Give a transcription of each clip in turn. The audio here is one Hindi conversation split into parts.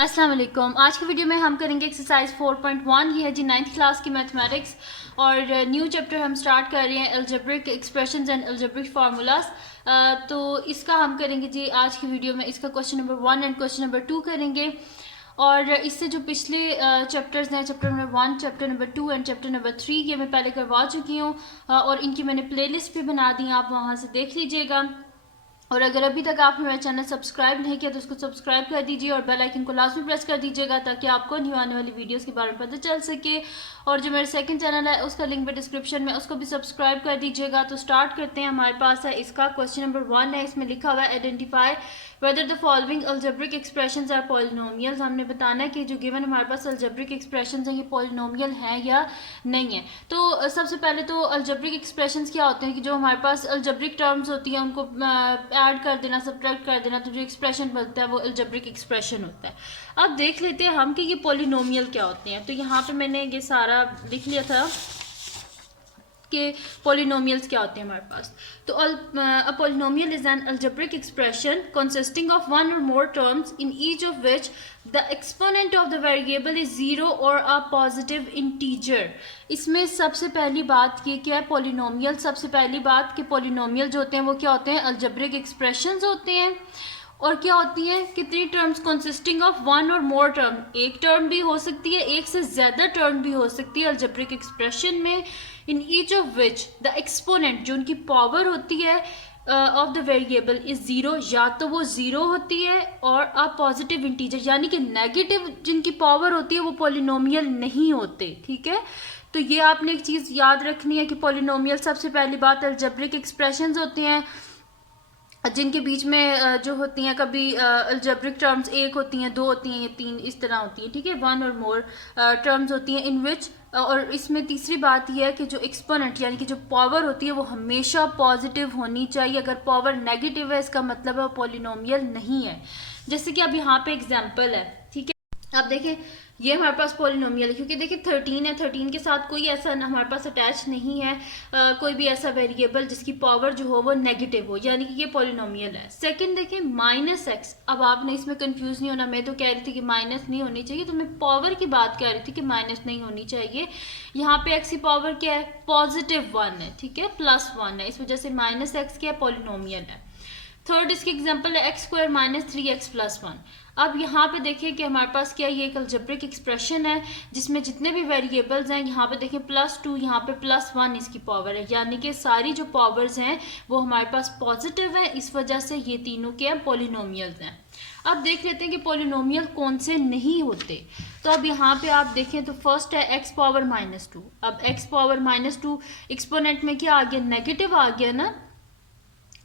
अस्सलाम वालेकुम। आज की वीडियो में हम करेंगे एक्सरसाइज 4.1। ये है जी 9th क्लास की मैथमेटिक्स और न्यू चैप्टर हम स्टार्ट कर रहे हैं algebraic expressions and algebraic formulas. तो इसका हम करेंगे जी आज की वीडियो में इसका question number 1 and question number 2 करेंगे। और इससे जो पिछले चैप्टर्स हैं, chapter number 1, chapter number 2 and chapter number 3, ये मैं पहले करवा चुकी हूँ और इनकी मैंने प्लेलिस्ट भी बना दी, आप वहाँ से देख लीजिएगा। और अगर अभी तक आपने मेरा चैनल सब्सक्राइब नहीं किया तो उसको सब्सक्राइब कर दीजिए और बेल आइकन को लाजमी प्रेस कर दीजिएगा ताकि आपको न्यू आने वाली वीडियोस के बारे में पता चल सके। और जो मेरा सेकंड चैनल है उसका लिंक भी डिस्क्रिप्शन में, उसको भी सब्सक्राइब कर दीजिएगा। तो स्टार्ट करते हैं। हमारे पास है इसका क्वेश्चन नंबर 1 है, इसमें लिखा हुआ है identify whether the following algebraic expressions are polynomials. हमने बताना है कि जो गिवन हमारे पास अलजेब्रिक एक्सप्रेशंस हैं ये पॉलिनोमियल हैं या नहीं है। तो सबसे पहले तो अलजेब्रिक एक्सप्रेशंस क्या होते हैं कि जो हमारे पास अलजेब्रिक टर्म्स होती हैं उनको ऐड कर देना, सब्ट्रैक्ट कर देना, तो जो एक्सप्रेशन बनता है वो अलजेब्रिक एक्सप्रेशन होता है। अब देख लेते हैं हम कि ये पॉलिनोमियल क्या होते हैं। तो यहाँ पे मैंने ये सारा लिख लिया था कि पॉलिनोमियल्स क्या होते हैं हमारे पास। तो a polynomial is an algebraic expression consisting of one और more terms in each of which the exponent of the variable is zero और अ पॉजिटिव इंटीजर। इसमें सबसे पहली बात ये क्या है, पॉलिनोमियल, सबसे पहली बात कि पॉलिनोमियल जो होते हैं वो क्या होते हैं, अलजेब्रिक एक्सप्रेशंस होते हैं। और क्या होती हैं, कितनी टर्म्स, कंसिस्टिंग ऑफ वन और मोर टर्म, एक टर्म भी हो सकती है, एक से ज़्यादा टर्म भी हो सकती है अलजेब्रिक एक्सप्रेशन में। इन each of which the exponent, जो उनकी पावर होती है of the variable is zero, या तो वो ज़ीरो होती है, और अ पॉजिटिव इंटीजर यानी कि नेगेटिव जिनकी पावर होती है वो पॉलिनोमियल नहीं होते। ठीक है, तो ये आपने एक चीज़ याद रखनी है कि पॉलिनोमियल सबसे पहली बात अलजेब्रिक एक्सप्रेशंस होते हैं जिनके बीच में जो होती हैं, कभी अलजेब्रिक टर्म्स एक होती हैं, दो होती हैं या तीन, इस तरह होती हैं। ठीक है, वन और मोर टर्म्स होती हैं इन विच। और इसमें तीसरी बात यह है कि जो एक्सपोनेंट यानी कि जो पावर होती है वो हमेशा पॉजिटिव होनी चाहिए। अगर पावर नेगेटिव है इसका मतलब है वो पॉलिनोमियल नहीं है। जैसे कि अब यहाँ पे एग्जाम्पल है। ठीक है, अब देखें ये हमारे पास पॉलिनोमियल है क्योंकि देखिए 13 है, 13 के साथ कोई ऐसा हमारे पास अटैच नहीं है कोई भी ऐसा वेरिएबल जिसकी पावर जो हो वो नेगेटिव हो, यानी कि ये पॉलिनोमियल है। सेकंड देखें -x। अब आपने इसमें कंफ्यूज नहीं होना, मैं तो कह रही थी कि माइनस नहीं होनी चाहिए, तो मैं पावर की बात कह रही थी कि माइनस नहीं होनी चाहिए। यहाँ पे x की पावर क्या है, +1 है। ठीक है, +1 है, इस वजह से -x क्या है, पॉलिनोमियल है। थर्ड इसकी एग्जांपल है x² - 3x + 1। अब यहाँ पे देखिए कि हमारे पास क्या, ये एक अलजेब्रिक एक्सप्रेशन है जिसमें जितने भी वेरिएबल्स हैं, यहाँ पे देखिए +2, यहाँ पे +1 इसकी पावर है, यानी कि सारी जो पावर्स हैं वो हमारे पास पॉजिटिव हैं, इस वजह से ये तीनों के पॉलिनोमियल्स हैं। अब देख लेते हैं कि पॉलिनोमियल कौन से नहीं होते। तो अब यहाँ पे आप देखें तो फर्स्ट है x पावर -2। अब x पावर -2 एक्सपोनेंट में क्या आ गया, नेगेटिव आ गया ना,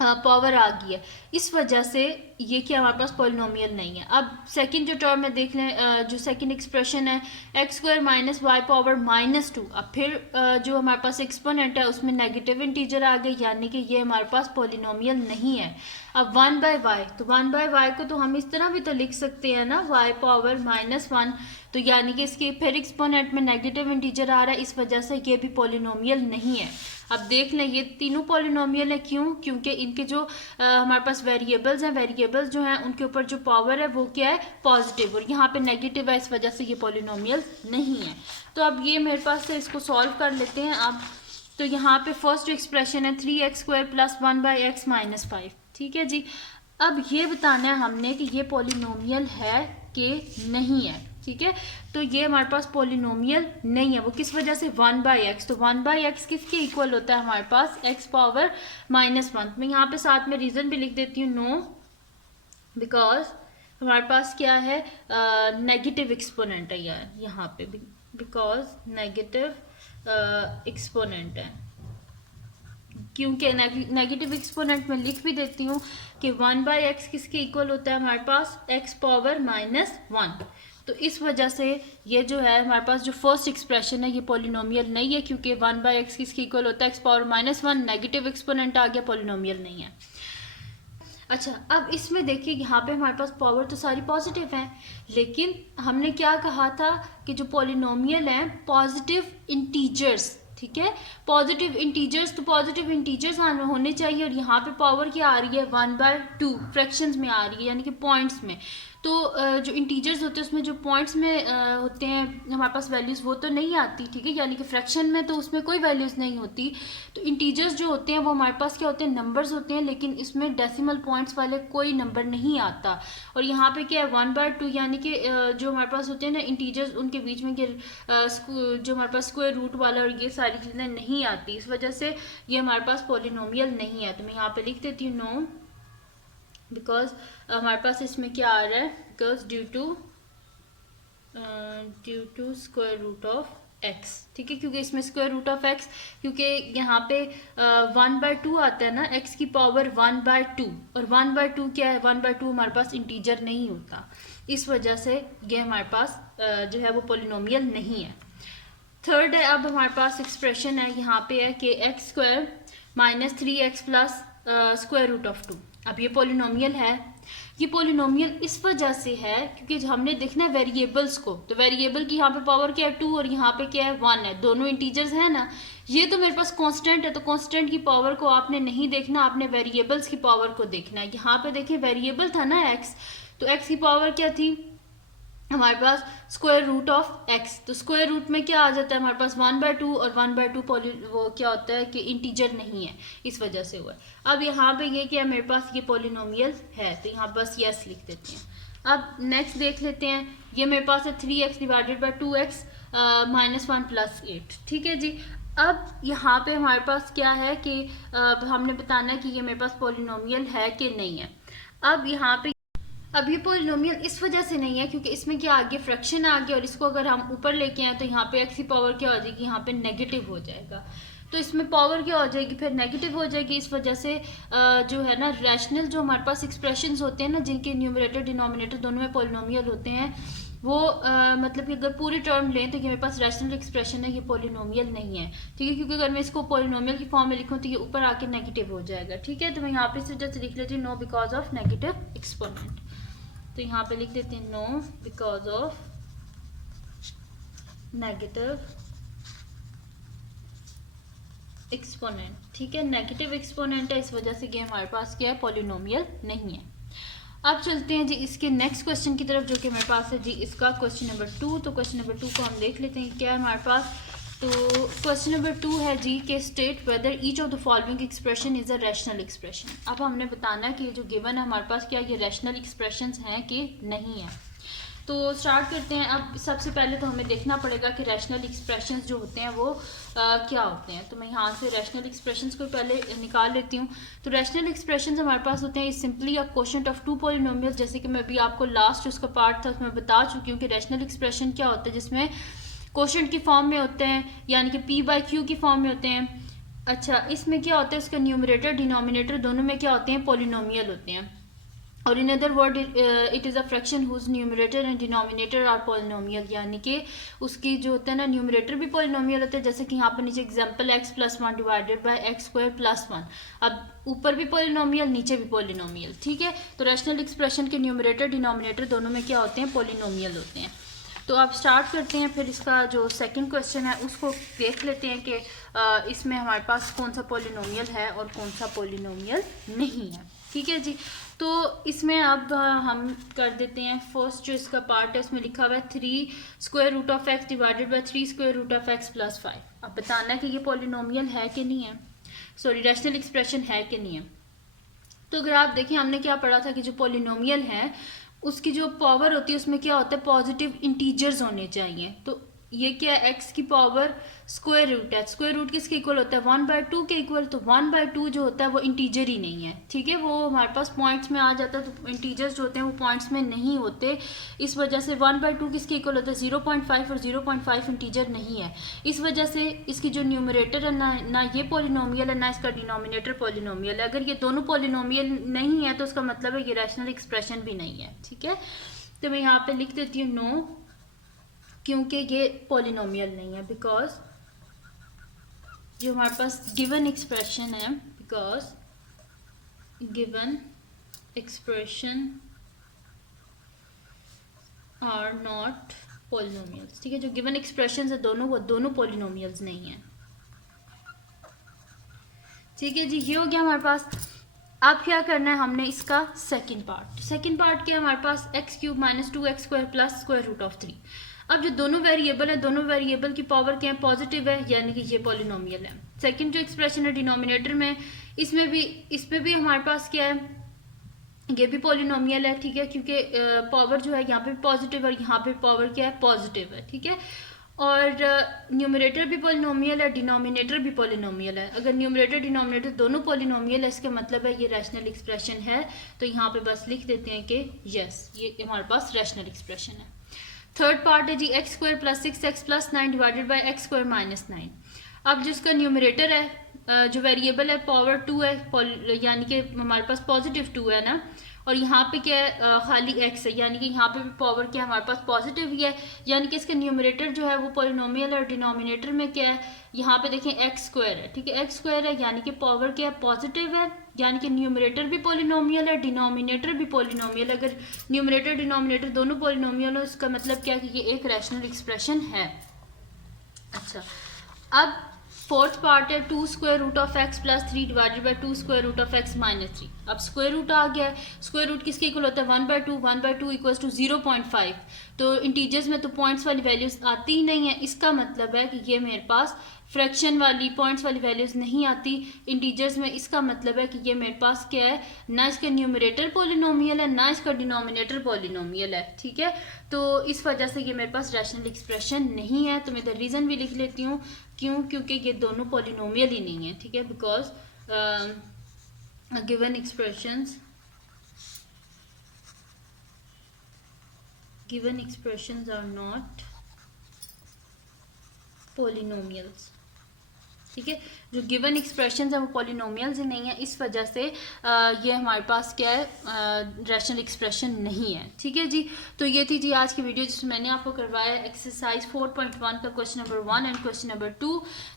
पावर आ गई है, इस वजह से ये क्या हमारे पास पॉलिनोमियल नहीं है। अब सेकंड जो टर्म है देख लें, जो सेकंड एक्सप्रेशन है x² - y पावर -2। अब फिर जो हमारे पास एक्सपोनेंट है उसमें नेगेटिव इंटीजर आ गए, यानी कि ये हमारे पास पॉलिनोमियल नहीं है। अब 1/y, तो 1/y को तो हम इस तरह भी तो लिख सकते हैं ना, y पावर -1, तो यानी कि इसके फिर एक्सपोनेंट में नेगेटिव इंटीजर आ रहा है, इस वजह से ये भी पॉलिनोमियल नहीं है। अब देख लें ये तीनों पॉलिनोमियल है, क्यों, क्योंकि इनके जो हमारे पास वेरिएबल्स हैं, वेरिएबल्स जो हैं उनके ऊपर जो पावर है वो क्या है, पॉजिटिव, और यहाँ पे नेगेटिव है, इस वजह से ये पॉलिनोमियल नहीं है। तो अब ये मेरे पास से इसको सॉल्व कर लेते हैं। अब तो यहाँ पे फर्स्ट एक्सप्रेशन है 3x² + 1/x - 5। ठीक है जी, अब ये बताना है हमने कि ये पॉलिनोमियल है कि नहीं है। ठीक है, तो ये हमारे पास पॉलिनोमियल नहीं है, वो किस वजह से, 1/x। तो 1/x किसके इक्वल होता है हमारे पास, x पावर -1। मैं यहाँ पे साथ में रीज़न भी लिख देती हूँ, नो, बिकॉज हमारे पास क्या है, नेगेटिव एक्सपोनेंट है यार, यहाँ पे भी बिकॉज नेगेटिव एक्सपोनेंट है। क्योंकि नेगेटिव एक्सपोनेंट में लिख भी देती हूँ कि 1/x किसके इक्वल होता है हमारे पास, x पावर -1। तो इस वजह से ये जो है हमारे पास जो फर्स्ट एक्सप्रेशन है ये पॉलिनोमियल नहीं है, क्योंकि 1/x किसके इक्वल होता है, x पावर -1, नेगेटिव एक्सपोनेंट आ गया, पॉलिनोमियल नहीं है। अच्छा, अब इसमें देखिए यहाँ पे हमारे पास पावर तो सारी पॉजिटिव है, लेकिन हमने क्या कहा था कि जो पॉलिनोमियल हैं पॉजिटिव इंटीजर्स। ठीक है, पॉजिटिव इंटीजर्स, तो पॉजिटिव इंटीजर्स होने चाहिए, और यहाँ पे पावर क्या आ रही है, 1/2 फ्रैक्शंस में आ रही है, यानी कि पॉइंट्स में। तो जो इंटीजर्स होते हैं उसमें जो पॉइंट्स में होते हैं हमारे पास वैल्यूज़ वो तो नहीं आती, ठीक है, यानी कि फ्रैक्शन में तो उसमें कोई वैल्यूज़ नहीं होती। तो इंटीजर्स जो होते हैं वो हमारे पास क्या होते हैं, नंबर्स होते हैं, लेकिन इसमें डेसिमल पॉइंट्स वाले कोई नंबर नहीं आता। और यहाँ पे क्या है 1/2, यानी कि जो हमारे पास होते हैं ना इंटीजर्स, उनके बीच में जो हमारे पास स्क्वायर रूट वाला और ये सारी चीज़ें नहीं आती, इस वजह से ये हमारे पास पॉलिनोमियल नहीं है। तो मैं यहाँ पे लिख देती हूँ नो, बिकॉज हमारे पास इसमें क्या आ रहा है, because due to square root of x, ठीक है, क्योंकि इसमें स्क्वायर रूट ऑफ एक्स, क्योंकि यहाँ पे 1/2 आता है ना, एक्स की पावर 1/2, और 1/2 क्या है, 1/2 हमारे पास इंटीजर नहीं होता, इस वजह से ये हमारे पास जो है वो पॉलिनोमियल नहीं है। थर्ड है, अब हमारे पास एक्सप्रेशन है यहाँ पे है कि x square minus 3x plus square root of 2। अब ये पॉलिनोमियल है, ये पॉलिनोमियल इस वजह से है क्योंकि हमने देखना है वेरिएबल्स को, तो वेरिएबल की यहाँ पे पावर क्या है 2 और यहाँ पे क्या है 1 है, दोनों इंटीजर्स है ना। ये तो मेरे पास कांस्टेंट है, तो कांस्टेंट की पावर को आपने नहीं देखना, आपने वेरिएबल्स की पावर को देखना है। यहाँ पे देखिए वेरिएबल था ना x, तो x की पावर क्या थी हमारे पास स्क्वायर रूट ऑफ एक्स, तो स्क्वायर रूट में क्या आ जाता है हमारे पास 1/2, और 1/2 वो क्या होता है कि इंटीजर नहीं है, इस वजह से हुआ है। अब यहाँ पे ये क्या मेरे पास ये पॉलिनोमियल है, तो यहाँ बस यस लिख देते हैं। अब नेक्स्ट देख लेते हैं, ये मेरे पास है 3x divided by 2x minus 1 plus 8, ठीक है जी। अब यहाँ पे हमारे पास क्या है कि हमने बताना है कि ये मेरे पास पॉलिनोमियल है कि नहीं है। अब यहाँ पे अब ये पॉलिनोमियल इस वजह से नहीं है क्योंकि इसमें क्या आगे फ्रैक्शन आ गया, और इसको अगर हम ऊपर लेके आए तो यहाँ पे एक्स की पावर क्या हो जाएगी, यहाँ पे नेगेटिव हो जाएगा, तो इसमें पावर क्या हो जाएगी फिर नेगेटिव हो जाएगी। इस वजह से जो है ना रैशनल जो हमारे पास एक्सप्रेशंस होते हैं ना, जिनके न्यूमरेटर डिनोमिनेटर दोनों में पॉलिनोमियल होते हैं, वो मतलब कि अगर पूरी टर्म लें तो ये मेरे पास रैशनल एक्सप्रेशन है, ये पॉलिनोमियल नहीं है, ठीक है, क्योंकि अगर मैं इसको पॉलिनोमियल की फॉर्म में लिखूँ तो ये ऊपर आके नेगेटिव हो जाएगा, ठीक है। तो मैं यहाँ पे इस वजह से लिख लेती हूँ no because of negative exponent, तो यहाँ पे लिख देते हैं no because of negative exponent, ठीक है, नेगेटिव एक्सपोनेंट है, इस वजह से ये हमारे पास क्या है पॉलिनोमियल नहीं है। अब चलते हैं जी इसके नेक्स्ट क्वेश्चन की तरफ, जो कि मेरे पास है जी इसका क्वेश्चन नंबर 2। तो क्वेश्चन नंबर 2 को हम देख लेते हैं क्या है हमारे पास। तो क्वेश्चन नंबर 2 है जी के state whether each of the following expression is a rational expression. अब हमने बताना है कि जो गिवन है हमारे पास क्या ये रैशनल एक्सप्रेशंस हैं कि नहीं है। तो स्टार्ट करते हैं। अब सबसे पहले तो हमें देखना पड़ेगा कि रैशनल एक्सप्रेशंस जो होते हैं वो क्या होते हैं। तो मैं यहाँ से रैशनल एक्सप्रेशंस को पहले निकाल लेती हूँ। तो रैशनल एक्सप्रेशंस हमारे पास होते हैं simply a quotient of two polynomials, जैसे कि मैं अभी आपको लास्ट उसका पार्ट था उसमें बता चुकी हूँ कि रैशनल एक्सप्रेशन क्या होता है, जिसमें क्वोशंट की फॉर्म में होते हैं, यानी कि p/q की फॉर्म में होते हैं। अच्छा, इसमें क्या होता है, इसका न्यूमरेटर डिनोमिनेटर दोनों में क्या होते हैं पॉलिनोमियल होते हैं, और in other word it is a fraction whose numerator and denominator are polynomial, यानी कि उसकी जो होता है ना न्यूमरेटर भी पॉलिनोमियल होता है, जैसे कि यहाँ पर नीचे example x+1 divided by x² + 1। अब ऊपर भी पॉलिनोमियल नीचे भी पॉलिनोमियल, ठीक है। तो रैशनल एक्सप्रेशन के न्यूमरेटर डिनोमिनेटर दोनों में क्या होते हैं पॉलिनोमियल होते हैं। तो आप स्टार्ट करते हैं, फिर इसका जो सेकंड क्वेश्चन है उसको देख लेते हैं कि इसमें हमारे पास कौन सा पॉलिनोमियल है और कौन सा पॉलिनोमियल नहीं है, ठीक है जी। तो इसमें अब हम कर देते हैं फर्स्ट जो इसका पार्ट है उसमें लिखा हुआ है 3√x डिवाइडेड बाय 3√x + 5। अब बताना है कि ये पॉलिनोमियल है कि नहीं है, सॉरी रैशनल एक्सप्रेशन है कि नहीं है। तो अगर आप देखें हमने क्या पढ़ा था कि जो पॉलिनोमियल है उसकी जो पावर होती है उसमें क्या होता है पॉजिटिव इंटीजर्स होने चाहिए। तो ये क्या है x की पावर स्क्वायर रूट है, स्क्वायर रूट किसके इक्वल होता है 1/2 के इक्वल, तो 1/2 जो होता है वो इंटीजर ही नहीं है, ठीक है, वो हमारे पास पॉइंट्स में आ जाता है, तो इंटीजर्स जो होते हैं वो पॉइंट्स में नहीं होते, इस वजह से 1/2 किसके इक्वल होता है 0.5, और 0.5 इंटीजर नहीं है, इस वजह से इसकी जो न्यूमरेटर है ना ये पॉलिनोमियल है ना इसका डिनोमिनेटर पॉलिनोमियल है। अगर ये दोनों पॉलिनोमियल नहीं है तो उसका मतलब है ये रैशनल एक्सप्रेशन भी नहीं है, ठीक है। तो मैं यहाँ पे लिख देती हूँ नो, क्योंकि ये पॉलिनोमियल नहीं है, बिकॉज जो हमारे पास गिवन एक्सप्रेशन है, because given expression are not polynomials, ठीक है। जो गिवन एक्सप्रेशन है दोनों वो दोनों पॉलिनोमियल्स नहीं है, ठीक है जी। ये हो गया हमारे पास। अब क्या करना है हमने इसका सेकंड पार्ट क्या है हमारे पास x cube minus 2x square plus square root of 3। अब जो दोनों वेरिएबल है दोनों वेरिएबल की पावर क्या है पॉजिटिव है यानी कि ये पॉलिनोमियल है। सेकंड जो एक्सप्रेशन है डिनोमिनेटर में इसमें भी हमारे पास क्या है ये भी पॉलिनोमियल है ठीक है क्योंकि पावर जो है यहाँ पे पॉजिटिव और यहाँ पे पावर क्या है पॉजिटिव है ठीक है। और न्यूमरेटर भी पॉलिनोमियल है डिनोमिनेटर भी पॉलिनोमियल है। अगर न्यूमरेटर डिनोमिनेटर दोनों पॉलिनोमियल है इसका मतलब है ये रैशनल एक्सप्रेशन है। तो यहाँ पे बस लिख देते हैं कि यस ये हमारे पास रैशनल एक्सप्रेशन है। थर्ड पार्ट है जी x square plus 6x plus 9 divided by x square minus 9। अब जिसका न्यूमरेटर है जो वेरिएबल है पावर 2 है यानी कि हमारे पास पॉजिटिव 2 है ना और यहाँ पे क्या है खाली x है यानी कि यहाँ पे भी पावर क्या है हमारे पास पॉजिटिव ही है यानी कि इसका न्यूमरेटर जो है वो पॉलिनोमियल है और डिनोमिनेटर में क्या है यहाँ पे देखें एक्स स्क्वायर है ठीक है एक्स स्क्वायर है यानी कि पावर क्या है पॉजिटिव है यानी कि न्यूमरेटर भी पॉलिनोमियल है डिनोमिनेटर भी पॉलिनोमियल है। अगर न्यूमरेटर डिनोमिनेटर दोनों पॉलिनोमियल हो इसका मतलब क्या है कि ये एक रैशनल एक्सप्रेशन है। अच्छा अब फोर्थ पार्ट है 2 square root of x plus 3 divided by 2 square root of x minus 3। अब स्क्वायर रूट आ गया है स्क्वायर रूट किसके इक्वल होता है 1/2 इक्वल्स टू 0.5। तो इंटीजर्स में तो पॉइंट्स वाली वैल्यूज आती ही नहीं है इसका मतलब है कि ये मेरे पास फ्रैक्शन वाली पॉइंट्स वाली वैल्यूज नहीं आती इंटीजर्स में। इसका मतलब है कि ये मेरे पास क्या है ना इसका न्यूमरेटर पॉलिनोमियल है ना इसका डिनोमिनेटर पॉलिनोमियल है ठीक है। तो इस वजह से ये मेरे पास रैशनल एक्सप्रेशन नहीं है। तो मैं द रीज़न भी लिख लेती हूँ क्योंकि ये दोनों पॉलिनोमियल ही नहीं है ठीक है because given expressions are not polynomials ठीक है। जो गिवन एक्सप्रेशन है वो पॉलिनोमियल्स ही नहीं है इस वजह से ये हमारे पास क्या है रैशनल एक्सप्रेशन नहीं है ठीक है जी। तो ये थी जी आज की वीडियो जिसमें मैंने आपको करवाया एक्सरसाइज 4.1 का question number 1 and question number 2।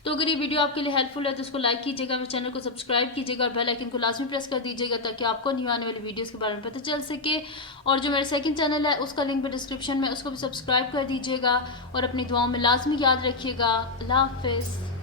तो अगर ये वीडियो आपके लिए हेल्पफुल है तो उसको लाइक कीजिएगा मेरे चैनल को सब्सक्राइब कीजिएगा और बेल आइकन को लाजमी प्रेस कर दीजिएगा ताकि आपको न्यू आने वाली वीडियोज़ के बारे में पता चल सके। और जो मेरा सेकंड चैनल है उसका लिंक भी डिस्क्रिप्शन में उसको भी सब्सक्राइब कर दीजिएगा और अपनी दुआओं में लाजमी याद रखिएगा। अल्लाह हाफिज़।